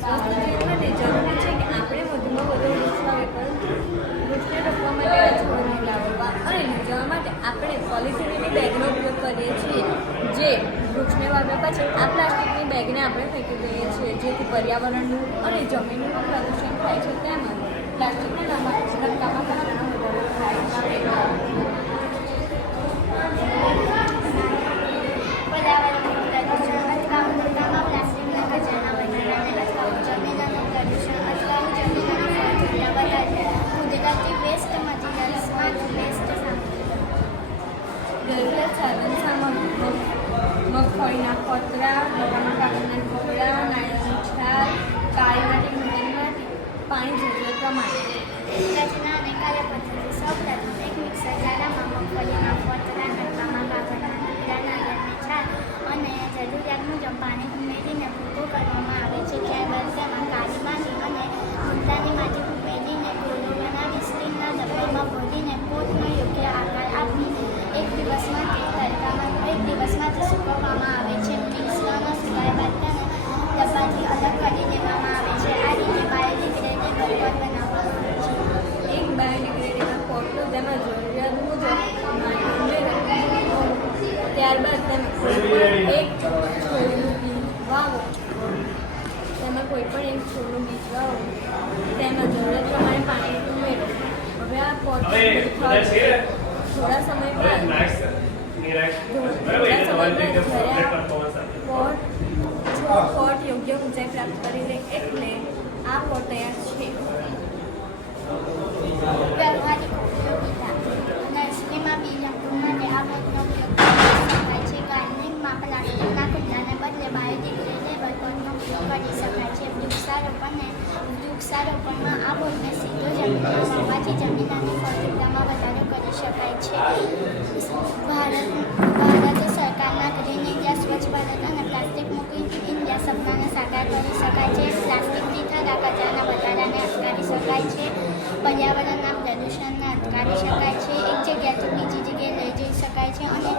સ્વસ્થ જીવન માટે જરૂરી છે કે આપણે વધુમાં વધુ વૃક્ષ વાવીએ, પરંતુ વૃક્ષને રોપવા માટે છોડને લાવવા અને લઈ જવા માટે આપણે પોલિથીનની બેગનો ઉપયોગ કરીએ છીએ, જે વૃક્ષને વાવ્યા પછી આ પ્લાસ્ટિકની બેગને આપણે ફેંકી દઈએ છીએ, જેથી પર્યાવરણનું અને જમીનનું પ્રદૂષણ થાય છે. તેમજ પ્લાસ્ટિકના રમકડામાં કચરાનો વધારો થાય છે. પર્યાવરણનું પ્રદૂષણ અટકાવવું. પ્લાસ્ટિકના કચરાના વધારાને અટકાવવું. જમીન અને પ્રદૂષણ અટકાવવું. જમીન અને ફળદ્રુપતા વધારવી. કુદરતી વેસ્ટ મટીરિયલ્સ સ્માર્ટ વેસ્ટ જરૂરિયાત સાધન સામગ્રી મગફળીના ફોતરા, મોટામાં કાગળના ટુકડા, નાળિયેરની છાલ, કાળી માટી, મૃદાની માટી, પાણી જરૂરિયાત પ્રમાણે. રચના અને કાર્યપદ્ધતિ. સૌપ્રથમ એક મિક્સર જારમાં મગફળીના ફોતરા, નકામા કાગળના ટુકડા, નાળિયેરની છાલ અને જરૂરિયાત મુજબ પાણી ઉમેરીને ભૂકો કરવામાં આવે છે. ત્યારબાદ તેમાં કાળી માટી અને મૃદાની માટી ઉમેરીને ગોળો બનાવી સ્ટીલના ડબ્બામાં ભરીને પોતનો યોગ્ય આકાર આપી એક દિવસ માટે સૂકવવામાં આવે છે. મિશ્રણ સુકાયા બાદ તેને ડબ્બાથી અલગ કરી દેવામાં આવે છે. આ રીતે બાયોડિગ્રેડેબલ પોટ બનાવવામાં આવે છે. એક બાયોડિગ્રેડેબલ પોટલો તેમાં જરૂરિયાત મુજબ માટી ઉમેરો. ત્યારબાદ તેમાં કોઈ પણ એક છોડનું બીજ વાવો. તેમાં જરૂરિયાત પ્રમાણે પાણી ઉમેરો. હવે આ પોટ થોડા સમય બાદ પોટ યોગ્ય ઊંચાઈ પ્રાપ્ત કરી લે એટલે આ પોટ તૈયાર છે. વ્યવહારિક ઉપયોગિતા. નર્સરીમાં બીજ અંકુર માટે આ પોટનો ઉપયોગ કરી શકાય છે. ગાર્ડનિંગમાં પ્લાસ્ટિકના કૂંડાને બદલે બાયોડિગ્રેડેબલ પોટનો ઉપયોગ કરી શકાય છે. વૃક્ષારોપણમાં આ પોટને સીધો જમીનમાં વાવવાથી જમીન અને ફળદ્રુપતામાં વધારો કરી શકાય છે. ભારત સરકારના ગ્રીન ઇન્ડિયા, સ્વચ્છ ભારત અને પ્લાસ્ટિક મુક્ત ઇન્ડિયા સપનાને સાકાર કરી શકાય છે. પ્લાસ્ટિકથી થતા કચરાના વધારાને અટકાવી શકાય છે. પર્યાવરણના પ્રદૂષણને અટકાવી શકાય છે. એક જગ્યાથી બીજી જગ્યાએ લઈ જઈ શકાય છે અને